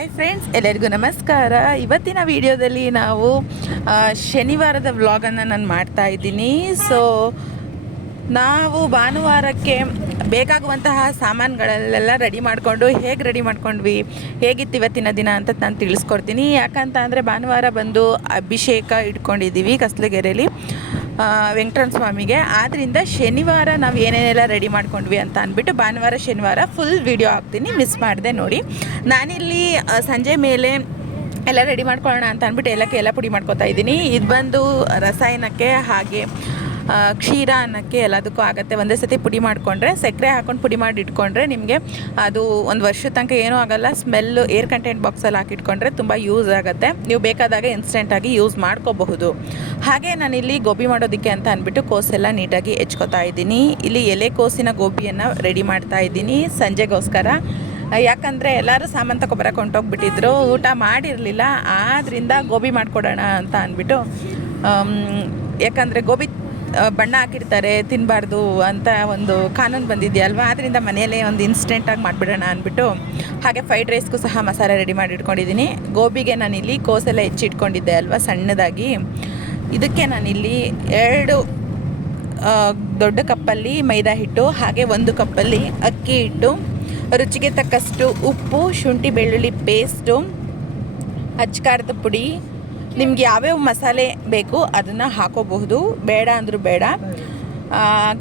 Hi friends ಎಲ್ಲರಿಗೂ ನಮಸ್ಕಾರ. ಇವತ್ತಿನ ವಿಡಿಯೋದಲ್ಲಿ ನಾವು ಶನಿವಾರದ ವ್ಲಾಗನ್ನು ನಾನು ಮಾಡ್ತಾ ಇದ್ದೀನಿ. ಸೊ ನಾವು ಭಾನುವಾರಕ್ಕೆ ಬೇಕಾಗುವಂತಹ ಸಾಮಾನುಗಳಲ್ಲೆಲ್ಲ ರೆಡಿ ಮಾಡಿಕೊಂಡು, ಹೇಗೆ ರೆಡಿ ಮಾಡ್ಕೊಂಡ್ವಿ, ಹೇಗಿತ್ತು ಇವತ್ತಿನ ದಿನ ಅಂತ ನಾನು ತಿಳಿಸ್ಕೊಡ್ತೀನಿ. ಯಾಕಂತ ಅಂದರೆ ಭಾನುವಾರ ಬಂದು ಅಭಿಷೇಕ ಇಟ್ಕೊಂಡಿದ್ದೀವಿ ಕಸ್ಲಗೆರೆಯಲ್ಲಿ ಆ, ವೆಂಕಟರಮಣ ಸ್ವಾಮಿಗೆ ಆದ್ದರಿಂದ ಶನಿವಾರ ನಾವು ಏನೇನೆಲ್ಲ ರೆಡಿ ಮಾಡ್ಕೊಂಡ್ವಿ ಅಂತ ಅಂದ್ಬಿಟ್ಟು ಭಾನುವಾರ ಶನಿವಾರ ಫುಲ್ ವಿಡಿಯೋ ಹಾಕ್ತೀನಿ. ಮಿಸ್ ಮಾಡಿದೆ ನೋಡಿ. ನಾನಿಲ್ಲಿ ಸಂಜೆ ಮೇಲೆ ಎಲ್ಲ ರೆಡಿ ಮಾಡ್ಕೊಳ್ಳೋಣ ಅಂತ ಅಂದ್ಬಿಟ್ಟು ಎಲ್ಲಕ್ಕೆ ಎಲ್ಲ ಪುಡಿ ಮಾಡ್ಕೋತಾ ಇದ್ದೀನಿ. ಇದು ಬಂದು ರಸಾಯನಕ್ಕೆ ಹಾಗೆ ಕ್ಷೀರ ಅನ್ನಕ್ಕೆ ಎಲ್ಲದಕ್ಕೂ ಆಗುತ್ತೆ. ಒಂದೇ ಸತಿ ಪುಡಿ ಮಾಡಿಕೊಂಡ್ರೆ, ಸಕ್ಕರೆ ಹಾಕೊಂಡು ಪುಡಿ ಮಾಡಿ ಇಟ್ಕೊಂಡ್ರೆ ನಿಮಗೆ ಅದು ಒಂದು ವರ್ಷದ ತನಕ ಏನೂ ಆಗಲ್ಲ. ಸ್ಮೆಲ್ಲು ಏರ್ ಕಂಟೆಂಟ್ ಬಾಕ್ಸಲ್ಲಿ ಹಾಕಿಟ್ಕೊಂಡ್ರೆ ತುಂಬ ಯೂಸ್ ಆಗುತ್ತೆ. ನೀವು ಬೇಕಾದಾಗ ಇನ್ಸ್ಟೆಂಟಾಗಿ ಯೂಸ್ ಮಾಡ್ಕೋಬಹುದು. ಹಾಗೆ ನಾನಿಲ್ಲಿ ಗೋಬಿ ಮಾಡೋದಕ್ಕೆ ಅಂತ ಅಂದ್ಬಿಟ್ಟು ಕೋಸೆಲ್ಲ ನೀಟಾಗಿ ಹೆಚ್ಕೋತಾ ಇದ್ದೀನಿ. ಇಲ್ಲಿ ಎಲೆ ಕೋಸಿನ ಗೋಬಿಯನ್ನು ರೆಡಿ ಮಾಡ್ತಾ ಇದ್ದೀನಿ ಸಂಜೆಗೋಸ್ಕರ. ಯಾಕಂದರೆ ಎಲ್ಲರೂ ಸಾಮಾನು ತಗೊಬರಕ್ಕೆ ಹೊಂಟೋಗ್ಬಿಟ್ಟಿದ್ರು. ಊಟ ಮಾಡಿರಲಿಲ್ಲ. ಆದ್ದರಿಂದ ಗೋಬಿ ಮಾಡಿಕೊಡೋಣ ಅಂತ ಅಂದ್ಬಿಟ್ಟು ಯಾಕಂದರೆ ಗೋಬಿ ಬಣ್ಣ ಹಾಕಿರ್ತಾರೆ ತಿನ್ನಬಾರ್ದು ಅಂತ ಒಂದು ಕಾನೂನು ಬಂದಿದೆಯಲ್ವಾ? ಆದ್ದರಿಂದ ಮನೆಯಲ್ಲೇ ಒಂದು ಇನ್ಸ್ಟೆಂಟಾಗಿ ಮಾಡಿಬಿಡೋಣ ಅಂದ್ಬಿಟ್ಟು ಹಾಗೆ ಫ್ರೈಡ್ ರೈಸ್ಗೂ ಸಹ ಮಸಾಲೆ ರೆಡಿ ಮಾಡಿ ಇಟ್ಕೊಂಡಿದ್ದೀನಿ. ಗೋಬಿಗೆ ನಾನಿಲ್ಲಿ ಕೋಸೆಲ್ಲ ಹೆಚ್ಚಿಟ್ಕೊಂಡಿದ್ದೆ ಅಲ್ವಾ ಸಣ್ಣದಾಗಿ. ಇದಕ್ಕೆ ನಾನಿಲ್ಲಿ ಎರಡು ದೊಡ್ಡ ಕಪ್ಪಲ್ಲಿ ಮೈದಾ ಹಿಟ್ಟು, ಹಾಗೆ ಒಂದು ಕಪ್ಪಲ್ಲಿ ಅಕ್ಕಿ ಹಿಟ್ಟು, ರುಚಿಗೆ ತಕ್ಕಷ್ಟು ಉಪ್ಪು, ಶುಂಠಿ ಬೆಳ್ಳುಳ್ಳಿ ಪೇಸ್ಟು ಅಚ್ಕಾರದ ಪುಡಿ ನಿಮ್ಗೆ ಯಾವ್ಯಾವ ಮಸಾಲೆ ಬೇಕು ಅದನ್ನು ಹಾಕೋಬಹುದು. ಬೇಡ ಅಂದರೂ ಬೇಡ.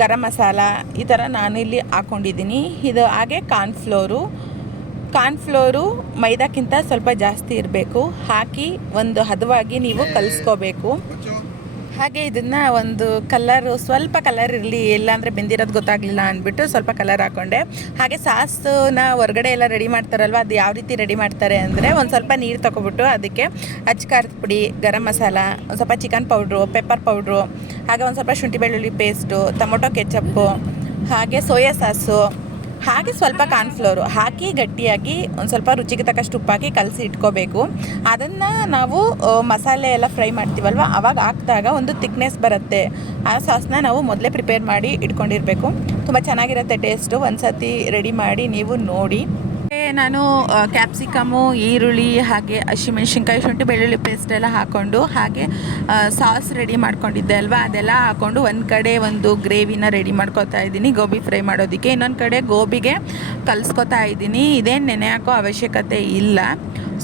ಗರಂ ಮಸಾಲ ಈ ಥರ ನಾನು ಇಲ್ಲಿ ಹಾಕ್ಕೊಂಡಿದ್ದೀನಿ ಇದು ಹಾಗೆ ಕಾರ್ನ್ಫ್ಲೋರು ಕಾರ್ನ್ಫ್ಲೋರು ಮೈದಾಕ್ಕಿಂತ ಸ್ವಲ್ಪ ಜಾಸ್ತಿ ಇರಬೇಕು. ಹಾಕಿ ಒಂದು ಹದವಾಗಿ ನೀವು ಕಲಿಸ್ಕೋಬೇಕು. ಹಾಗೆ ಇದನ್ನು ಒಂದು ಕಲರು ಸ್ವಲ್ಪ ಕಲರ್ ಇರಲಿ, ಇಲ್ಲಾಂದರೆ ಬೆಂದಿರೋದು ಗೊತ್ತಾಗ್ಲಿಲ್ಲ ಅಂದ್ಬಿಟ್ಟು ಸ್ವಲ್ಪ ಕಲರ್ ಹಾಕ್ಕೊಂಡೆ ಹಾಗೆ ಸಾಸನ್ನ ಹೊರಗಡೆ ಎಲ್ಲ ರೆಡಿ ಮಾಡ್ತಾರಲ್ವ, ಅದು ಯಾವ ರೀತಿ ರೆಡಿ ಮಾಡ್ತಾರೆ ಅಂದರೆ ಒಂದು ಸ್ವಲ್ಪ ನೀರು ತಗೊಬಿಟ್ಟು ಅದಕ್ಕೆ ಅಚ್ಕಾರದ ಪುಡಿ, ಗರಂ ಮಸಾಲ, ಒಂದು ಸ್ವಲ್ಪ ಚಿಕನ್ ಪೌಡ್ರು ಪೆಪ್ಪರ್ ಪೌಡ್ರು ಹಾಗೆ ಒಂದು ಸ್ವಲ್ಪ ಶುಂಠಿ ಬೆಳ್ಳುಳ್ಳಿ ಪೇಸ್ಟು ಟೊಮೊಟೊ ಕೆಚಪ್ಪು ಹಾಗೆ ಸೋಯಾ ಸಾಸು ಹಾಗೆ ಸ್ವಲ್ಪ ಕಾರ್ನ್ಫ್ಲೋರು ಹಾಕಿ ಗಟ್ಟಿಯಾಗಿ ಒಂದು ಸ್ವಲ್ಪ ರುಚಿಗೆ ತಕ್ಕಷ್ಟು ಉಪ್ಪಾಕಿ ಕಲಸಿ ಇಟ್ಕೋಬೇಕು. ಅದನ್ನು ನಾವು ಮಸಾಲೆ ಎಲ್ಲ ಫ್ರೈ ಮಾಡ್ತೀವಲ್ವ? ಅವಾಗ ಹಾಕಿದಾಗ ಒಂದು ತಿಕ್ನೆಸ್ ಬರುತ್ತೆ. ಆ ಸಾಸ್ನ ನಾವು ಮೊದಲೇ ಪ್ರಿಪೇರ್ ಮಾಡಿ ಇಟ್ಕೊಂಡಿರಬೇಕು. ತುಂಬ ಚೆನ್ನಾಗಿರುತ್ತೆ ಟೇಸ್ಟು ಒಂದು ಸತಿ ರೆಡಿ ಮಾಡಿ ನೀವು ನೋಡಿ. ನಾನು ಕ್ಯಾಪ್ಸಿಕಮು ಈರುಳ್ಳಿ, ಹಾಗೆ ಹಸಿಮೆಣ್ಸಿನ್ಕಾಯಿ, ಶುಂಠಿ, ಬೆಳ್ಳುಳ್ಳಿ ಪೇಸ್ಟ್ ಎಲ್ಲ ಹಾಕ್ಕೊಂಡು ಹಾಗೆ ಸಾಸ್ ರೆಡಿ ಮಾಡ್ಕೊಂಡಿದ್ದೆ ಅಲ್ವಾ? ಅದೆಲ್ಲ ಹಾಕ್ಕೊಂಡು ಒಂದು ಕಡೆ ಒಂದು ಗ್ರೇವಿನ ರೆಡಿ ಮಾಡ್ಕೊತಾ ಇದ್ದೀನಿ, ಗೋಬಿ ಫ್ರೈ ಮಾಡೋದಕ್ಕೆ. ಇನ್ನೊಂದು ಕಡೆ ಗೋಬಿಗೆ ಕಲಿಸ್ಕೊತಾ ಇದ್ದೀನಿ. ಇದೇನು ನೆನೆ ಹಾಕೋ ಅವಶ್ಯಕತೆ ಇಲ್ಲ.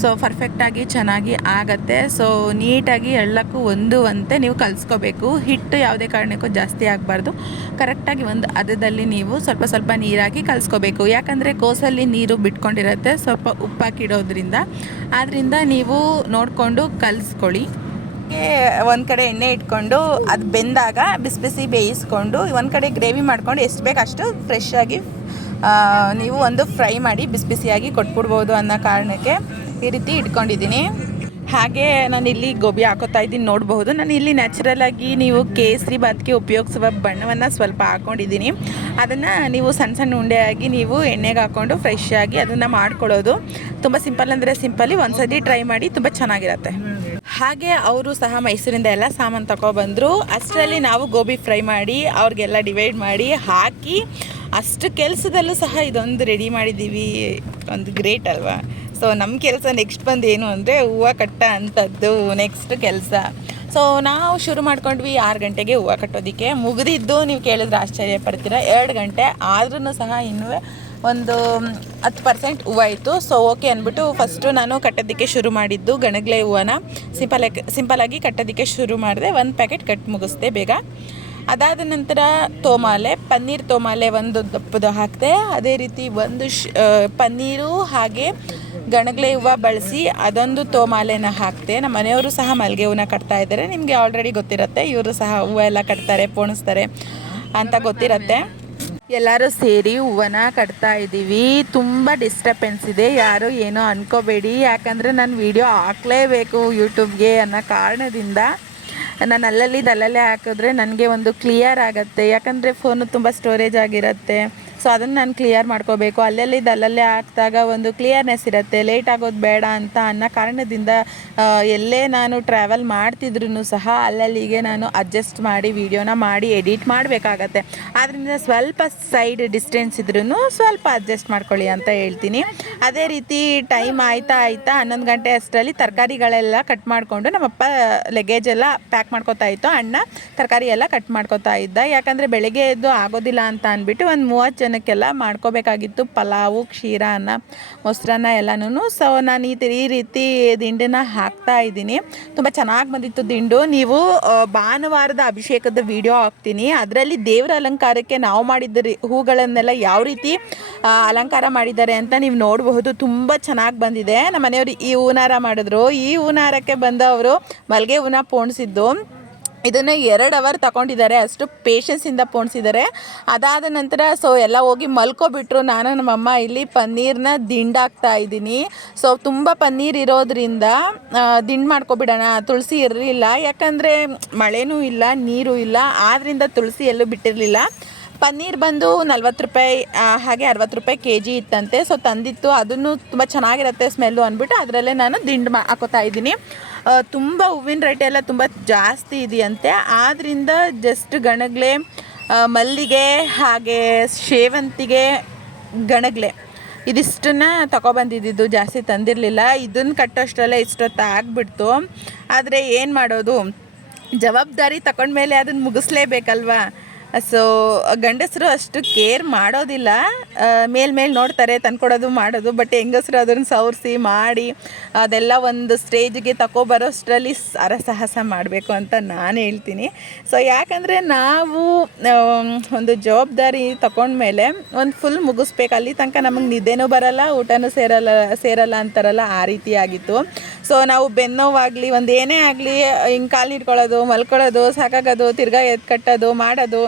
ಸೊ ಪರ್ಫೆಕ್ಟಾಗಿ ಚೆನ್ನಾಗಿ ಆಗತ್ತೆ. ಸೊ ನೀಟಾಗಿ ಎಳ್ಳಕ್ಕೂ ಒಂದು ಅಂತೆ ನೀವು ಕಲಿಸ್ಕೋಬೇಕು. ಹಿಟ್ಟು ಯಾವುದೇ ಕಾರಣಕ್ಕೂ ಜಾಸ್ತಿ ಆಗಬಾರ್ದು. ಕರೆಕ್ಟಾಗಿ ಒಂದು ಅದದಲ್ಲಿ ನೀವು ಸ್ವಲ್ಪ ಸ್ವಲ್ಪ ನೀರಾಕಿ ಕಲಿಸ್ಕೋಬೇಕು. ಯಾಕಂದರೆ ಕೋಸಲ್ಲಿ ನೀರು ಬಿಟ್ಕೊಂಡಿರತ್ತೆ, ಸ್ವಲ್ಪ ಉಪ್ಪಾಕಿಡೋದ್ರಿಂದ. ಆದ್ದರಿಂದ ನೀವು ನೋಡಿಕೊಂಡು ಕಲಿಸ್ಕೊಳ್ಳಿ. ಒಂದು ಕಡೆ ಎಣ್ಣೆ ಇಟ್ಕೊಂಡು ಅದು ಬೆಂದಾಗ ಬಿಸಿ ಬಿಸಿ ಬೇಯಿಸ್ಕೊಂಡು, ಒಂದು ಕಡೆ ಗ್ರೇವಿ ಮಾಡ್ಕೊಂಡು ಎಷ್ಟು ಬೇಕು ಅಷ್ಟು ಫ್ರೆಶ್ ಆಗಿ ನೀವು ಒಂದು ಫ್ರೈ ಮಾಡಿ ಬಿಸಿ ಬಿಸಿಯಾಗಿ ಕೊಟ್ಬಿಡ್ಬೋದು ಅನ್ನೋ ಕಾರಣಕ್ಕೆ ಈ ರೀತಿ ಇಟ್ಕೊಂಡಿದ್ದೀನಿ. ಹಾಗೆ ನಾನು ಇಲ್ಲಿ ಗೋಬಿ ಹಾಕೋತಾ ಇದ್ದೀನಿ, ನೋಡಬಹುದು. ನಾನು ಇಲ್ಲಿ ನ್ಯಾಚುರಲ್ ಆಗಿ ನೀವು ಕೇಸರಿ ಬಾತ್ಗೆ ಉಪಯೋಗಿಸುವ ಬಣ್ಣವನ್ನು ಸ್ವಲ್ಪ ಹಾಕೊಂಡಿದ್ದೀನಿ. ಅದನ್ನು ನೀವು ಸಣ್ಣ ಸಣ್ಣ ಉಂಡೆಯಾಗಿ ನೀವು ಎಣ್ಣೆಗೆ ಹಾಕ್ಕೊಂಡು ಫ್ರೆಶ್ ಆಗಿ ಅದನ್ನು ಮಾಡ್ಕೊಳ್ಳೋದು. ತುಂಬ ಸಿಂಪಲ್ ಅಂದರೆ ಸಿಂಪಲ್ಲಿ ಒಂದ್ಸತಿ ಟ್ರೈ ಮಾಡಿ ತುಂಬ ಚೆನ್ನಾಗಿರುತ್ತೆ. ಹಾಗೆ ಅವರು ಸಹ ಮೈಸೂರಿಂದ ಎಲ್ಲ ಸಾಮಾನು ತಗೊಬಂದರು ಅಷ್ಟರಲ್ಲಿ ನಾವು ಗೋಬಿ ಫ್ರೈ ಮಾಡಿ ಅವ್ರಿಗೆಲ್ಲ ಡಿವೈಡ್ ಮಾಡಿ ಹಾಕಿ ಅಷ್ಟು ಕೆಲಸದಲ್ಲೂ ಸಹ ಇದೊಂದು ರೆಡಿ ಮಾಡಿದ್ದೀವಿ. ಒಂದು ಗ್ರೇಟ್ ಅಲ್ವಾ? ಸೊ ನಮ್ಮ ಕೆಲಸ ನೆಕ್ಸ್ಟ್ ಬಂದು ಏನು ಅಂದರೆ ಹೂವು ಕಟ್ಟ ಅಂಥದ್ದು ನೆಕ್ಸ್ಟ್ ಕೆಲಸ. ಸೊ ನಾವು ಶುರು ಮಾಡ್ಕೊಂಡ್ವಿ ಆರು ಗಂಟೆಗೆ ಹೂವು ಕಟ್ಟೋದಕ್ಕೆ. ಮುಗಿದಿದ್ದು ನೀವು ಕೇಳಿದ್ರೆ ಆಶ್ಚರ್ಯ ಪಡ್ತೀರ, ಎರಡು ಗಂಟೆ ಆದ್ರೂ ಸಹ ಇನ್ನೂ ಒಂದು ಹತ್ತು ಪರ್ಸೆಂಟ್ ಹೂವು ಇತ್ತು. ಸೊ ಓಕೆ ಅಂದ್ಬಿಟ್ಟು ಫಸ್ಟು ನಾನು ಕಟ್ಟೋದಕ್ಕೆ ಶುರು ಮಾಡಿದ್ದು ಗಣಗ್ಲೆ ಹೂವನ. ಸಿಂಪಲಾಗಿ ಸಿಂಪಲಾಗಿ ಕಟ್ಟೋದಕ್ಕೆ ಶುರು ಮಾಡಿದೆ, ಒಂದು ಪ್ಯಾಕೆಟ್ ಕಟ್ ಮುಗಿಸ್ದೆ ಬೇಗ. ಅದಾದ ನಂತರ ತೋಮಾಲೆ, ಪನ್ನೀರ್ ತೋಮಾಲೆ ಒಂದು ದಪ್ಪದು ಹಾಕಿದೆ, ಅದೇ ರೀತಿ ಒಂದು ಶ್ ಪನ್ನೀರು ಹಾಗೆ ಗಣಗಲೆ ಹೂವು ಬಳಸಿ ಅದೊಂದು ತೋಮಾಲೆನ ಹಾಕಿದೆ, ನಮ್ಮ ಮನೆಯವರು ಸಹ ಮಲ್ಲಿಗೆ ಹೂವನ್ನ ಕಟ್ತಾ ಇದ್ದಾರೆ. ನಿಮಗೆ ಆಲ್ರೆಡಿ ಗೊತ್ತಿರುತ್ತೆ, ಇವರು ಸಹ ಹೂವು ಎಲ್ಲ ಕಟ್ತಾರೆ, ಪೋಣಿಸ್ತಾರೆ ಅಂತ ಗೊತ್ತಿರತ್ತೆ. ಎಲ್ಲರೂ ಸೇರಿ ಹೂವನ ಕಟ್ತಾ ಇದ್ದೀವಿ. ತುಂಬ ಡಿಸ್ಟರ್ಬೆನ್ಸ್ ಇದೆ. ಯಾರು ಏನೋ ಅನ್ಕೋಬೇಡಿ. ಯಾಕಂದರೆ ನಾನು ವಿಡಿಯೋ ಹಾಕ್ಲೇಬೇಕು ಯೂಟ್ಯೂಬ್ಗೆ ಅನ್ನೋ ಕಾರಣದಿಂದ. ನಾನು ಅಲ್ಲಲ್ಲಿ ಅಲ್ಲಲ್ಲೇ ಹಾಕಿದ್ರೆ ನನಗೆ ಒಂದು ಕ್ಲಿಯರ್ ಆಗುತ್ತೆ. ಯಾಕಂದರೆ ಫೋನು ತುಂಬ ಸ್ಟೋರೇಜ್ ಆಗಿರುತ್ತೆ. ಸೊ ಅದನ್ನು ನಾನು ಕ್ಲಿಯರ್ ಮಾಡ್ಕೋಬೇಕು. ಅಲ್ಲಲ್ಲಿದ್ದು ಅಲ್ಲಲ್ಲೇ ಹಾಕಿದಾಗ ಒಂದು ಕ್ಲಿಯರ್ನೆಸ್ ಇರುತ್ತೆ. ಲೇಟ್ ಆಗೋದು ಬೇಡ ಅಂತ ಅನ್ನೋ ಕಾರಣದಿಂದ ಎಲ್ಲೇ ನಾನು ಟ್ರಾವೆಲ್ ಮಾಡ್ತಿದ್ರು ಸಹ ಅಲ್ಲಲ್ಲಿಗೆ ನಾನು ಅಡ್ಜಸ್ಟ್ ಮಾಡಿ ವಿಡಿಯೋನ ಮಾಡಿ ಎಡಿಟ್ ಮಾಡಬೇಕಾಗತ್ತೆ. ಆದ್ದರಿಂದ ಸ್ವಲ್ಪ ಸೈಡ್ ಡಿಸ್ಟೆನ್ಸ್ ಇದ್ರೂ ಸ್ವಲ್ಪ ಅಡ್ಜಸ್ಟ್ ಮಾಡ್ಕೊಳ್ಳಿ ಅಂತ ಹೇಳ್ತೀನಿ. ಅದೇ ರೀತಿ ಟೈಮ್ ಆಯ್ತಾ ಆಯ್ತಾ ಹನ್ನೊಂದು ಗಂಟೆ ಅಷ್ಟರಲ್ಲಿ ತರಕಾರಿಗಳೆಲ್ಲ ಕಟ್ ಮಾಡಿಕೊಂಡು ನಮ್ಮಪ್ಪ ಲಗೇಜ್ ಎಲ್ಲ ಪ್ಯಾಕ್ ಮಾಡ್ಕೋತಾ ಇತ್ತು. ಅಣ್ಣ ತರಕಾರಿ ಎಲ್ಲ ಕಟ್ ಮಾಡ್ಕೋತಾ ಇದ್ದ. ಯಾಕಂದರೆ ಬೆಳಗ್ಗೆ ಎದ್ದು ಆಗೋದಿಲ್ಲ ಅಂತ ಅಂದ್ಬಿಟ್ಟು ಒಂದು ಮೂವತ್ತು ಜನಕ್ಕೆಲ್ಲ ಮಾಡ್ಕೋಬೇಕಾಗಿತ್ತು. ಪಲಾವು, ಕ್ಷೀರ, ಅನ್ನ, ಮೊಸರನ್ನ ಎಲ್ಲನೂ ಸೊ ನಾನು ಈ ಈ ರೀತಿ ದಿಂಡನ್ನ ಹಾಕ್ತಾ ಇದ್ದೀನಿ. ತುಂಬ ಚೆನ್ನಾಗಿ ಬಂದಿತ್ತು ದಿಂಡು. ನೀವು ಭಾನುವಾರದ ಅಭಿಷೇಕದ ವಿಡಿಯೋ ಹಾಕ್ತೀನಿ. ಅದರಲ್ಲಿ ದೇವರ ಅಲಂಕಾರಕ್ಕೆ ನಾವು ಮಾಡಿದ ರೀ- ಹೂಗಳನ್ನೆಲ್ಲ ಯಾವ ರೀತಿ ಅಲಂಕಾರ ಮಾಡಿದ್ದಾರೆ ಅಂತ ನೀವು ನೋಡಬಹುದು. ತುಂಬ ಚೆನ್ನಾಗಿ ಬಂದಿದೆ. ನಮ್ಮ ಮನೆಯವರು ಈ ಹೂನಾರ ಮಾಡಿದ್ರು. ಈ ಹೂನಾರಕ್ಕೆ ಬಂದವರು ಮಲ್ಗೆ ಹೂನ ಪೋಣಿಸಿದ್ದು. ಇದನ್ನು ಎರಡು ಅವರ್ ತಗೊಂಡಿದ್ದಾರೆ. ಅಷ್ಟು ಪೇಷನ್ಸಿಂದ ಪೋಣಿಸಿದ್ದಾರೆ. ಅದಾದ ನಂತರ ಸೊ ಎಲ್ಲ ಹೋಗಿ ಮಲ್ಕೊಬಿಟ್ರು. ನಾನು ನಮ್ಮಮ್ಮ ಇಲ್ಲಿ ಪನ್ನೀರ್ನ ದಿಂಡಾಕ್ತಾ ಇದ್ದೀನಿ. ಸೊ ತುಂಬ ಪನ್ನೀರ್ ಇರೋದ್ರಿಂದ ದಿಂಡು ಮಾಡ್ಕೊಬಿಡೋಣ. ತುಳಸಿ ಇರಲಿಲ್ಲ. ಯಾಕಂದರೆ ಮಳೆನೂ ಇಲ್ಲ, ನೀರು ಇಲ್ಲ. ಆದ್ದರಿಂದ ತುಳಸಿ ಎಲ್ಲೂ ಬಿಟ್ಟಿರಲಿಲ್ಲ. ಪನ್ನೀರ್ ಬಂದು ನಲ್ವತ್ತು ರೂಪಾಯಿ ಹಾಗೆ ಅರವತ್ತು ರೂಪಾಯಿ ಕೆ ಜಿ ಇತ್ತಂತೆ. ಸೊ ತಂದಿತ್ತು. ಅದನ್ನು ತುಂಬ ಚೆನ್ನಾಗಿರುತ್ತೆ ಸ್ಮೆಲ್ಲು ಅಂದ್ಬಿಟ್ಟು ಅದರಲ್ಲೇ ನಾನು ದಿಂಡು ಮಾ, ಹಾಕೋತಾ ಇದ್ದೀನಿ. ತುಂಬ ಹೂವಿನ ರೇಟ್ ಎಲ್ಲ ತುಂಬ ಜಾಸ್ತಿ ಇದೆಯಂತೆ. ಆದ್ದರಿಂದ ಜಸ್ಟ್ ಗಣಗ್ಲೆ ಮಲ್ಲಿಗೆ, ಹಾಗೆ ಸೇವಂತಿಗೆ ಗಣಗ್ಲೆ ಇದಿಷ್ಟನ್ನ ತಗೊಬಂದಿದ್ದು ಜಾಸ್ತಿ ತಂದಿರಲಿಲ್ಲ. ಇದನ್ನು ಕಟ್ಟೋಷ್ಟರಲ್ಲೇ ಇಷ್ಟೊತ್ತು ಆಗಿಬಿಡ್ತು. ಆದರೆ ಏನು ಮಾಡೋದು? ಜವಾಬ್ದಾರಿ ತಗೊಂಡ್ಮೇಲೆ ಅದನ್ನು ಮುಗಿಸ್ಲೇಬೇಕಲ್ವಾ? ಸೊ ಗಂಡಸರು ಅಷ್ಟು ಕೇರ್ ಮಾಡೋದಿಲ್ಲ. ಮೇಲ್ಮೇಲೆ ನೋಡ್ತಾರೆ ತಂದ್ಕೊಡೋದು ಮಾಡೋದು ಬಟ್ ಹೆಂಗಸರು ಅದನ್ನು ಸವರಿಸಿ ಮಾಡಿ, ಅದೆಲ್ಲ ಒಂದು ಸ್ಟೇಜ್ಗೆ ತಗೊಬರೋಷ್ಟರಲ್ಲಿ ಅರಸಾಹಸ ಮಾಡಬೇಕು ಅಂತ ನಾನು ಹೇಳ್ತೀನಿ. ಸೊ ಯಾಕಂದರೆ ನಾವು ಒಂದು ಜವಾಬ್ದಾರಿ ತಗೊಂಡ್ಮೇಲೆ ಒಂದು ಫುಲ್ ಮುಗಿಸ್ಬೇಕು. ಅಲ್ಲಿ ತನಕ ನಮಗೆ ನಿದ್ದೆನೂ ಬರಲ್ಲ, ಊಟನೂ ಸೇರಲ್ಲ ಸೇರಲ್ಲ ಅಂತಾರಲ್ಲ ಆ ರೀತಿ ಆಗಿತ್ತು. ಸೊ ನಾವು ಬೆನ್ನೋವಾಗಲಿ, ಒಂದು ಏನೇ ಆಗಲಿ, ಹಿಂಗೆ ಕಾಲು ಹಿಡ್ಕೊಳ್ಳೋದು, ಮಲ್ಕೊಳ್ಳೋದು, ಸಾಕಾಗೋದು, ತಿರ್ಗಾ ಎದ್ದು ಕಟ್ಟೋದು, ಮಾಡೋದು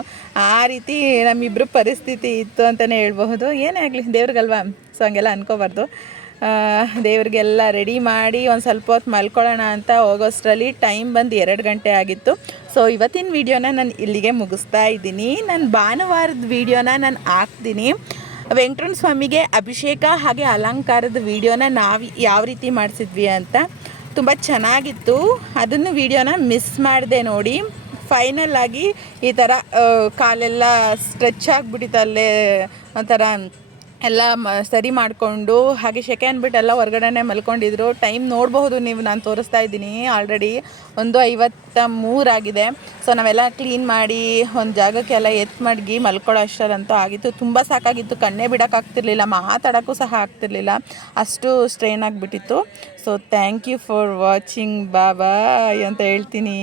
ಆ ರೀತಿ ನಮ್ಮಿಬ್ಬರ ಪರಿಸ್ಥಿತಿ ಇತ್ತು ಅಂತಲೇ ಹೇಳ್ಬಹುದು. ಏನೇ ಆಗಲಿ, ದೇವ್ರಿಗಲ್ವಾ? ಸೊ ಹಂಗೆಲ್ಲ ಅನ್ಕೋಬಾರ್ದು. ದೇವ್ರಿಗೆಲ್ಲ ರೆಡಿ ಮಾಡಿ ಒಂದು ಸ್ವಲ್ಪ ಹೊತ್ತು ಮಲ್ಕೊಳ್ಳೋಣ ಅಂತ ಹೋಗೋಷ್ಟರಲ್ಲಿ ಟೈಮ್ ಬಂದು ಎರಡು ಗಂಟೆ ಆಗಿತ್ತು. ಸೊ ಇವತ್ತಿನ ವಿಡಿಯೋನ ನಾನು ಇಲ್ಲಿಗೆ ಮುಗಿಸ್ತಾ ಇದ್ದೀನಿ. ನಾನು ಭಾನುವಾರದ ವೀಡಿಯೋನ ನಾನು ಹಾಕ್ತೀನಿ. ವೆಂಕಟರಣ ಸ್ವಾಮಿಗೆ ಅಭಿಷೇಕ ಹಾಗೆ ಅಲಂಕಾರದ ವೀಡಿಯೋನ ನಾವು ಯಾವ ರೀತಿ ಮಾಡಿಸಿದ್ವಿ ಅಂತ. ತುಂಬ ಚೆನ್ನಾಗಿತ್ತು. ಅದನ್ನು ವೀಡಿಯೋನ ಮಿಸ್ ಮಾಡಿದೆ ನೋಡಿ. ಫೈನಲ್ ಆಗಿ ಈ ಥರ ಕಾಲೆಲ್ಲ ಸ್ಟ್ರೆಚ್ ಆಗಿಬಿಟ್ಟಿತ್ತು ಅಲ್ಲೇ, ಒಂಥರ ಎಲ್ಲ ಮ, ಸರಿ ಮಾಡಿಕೊಂಡು, ಹಾಗೆ ಶೆಕೆ ಅಂದ್ಬಿಟ್ಟು ಎಲ್ಲ ಹೊರಗಡೆನೆ ಮಲ್ಕೊಂಡಿದ್ರು. ಟೈಮ್ ನೋಡಬಹುದು ನೀವು, ನಾನು ತೋರಿಸ್ತಾ ಇದ್ದೀನಿ ಆಲ್ರೆಡಿ ಒಂದು ಐವತ್ತ ಮೂರಾಗಿದೆ ಸೊ ನಾವೆಲ್ಲ ಕ್ಲೀನ್ ಮಾಡಿ, ಒಂದು ಜಾಗಕ್ಕೆಲ್ಲ ಎತ್ತು ಮಡಗಿ ಮಲ್ಕೊಳ್ಳೋ ಅಷ್ಟರಂತೂ ಆಗಿತ್ತು. ತುಂಬ ಸಾಕಾಗಿತ್ತು. ಕಣ್ಣೇ ಬಿಡೋಕ್ಕಾಗ್ತಿರ್ಲಿಲ್ಲ ಮಾತಾಡೋಕ್ಕೂ ಸಹ ಆಗ್ತಿರ್ಲಿಲ್ಲ. ಅಷ್ಟು ಸ್ಟ್ರೈನ್ ಆಗಿಬಿಟ್ಟಿತ್ತು. So thank you for watching ಬಾಬಾ ಅಂತ ಹೇಳ್ತೀನಿ.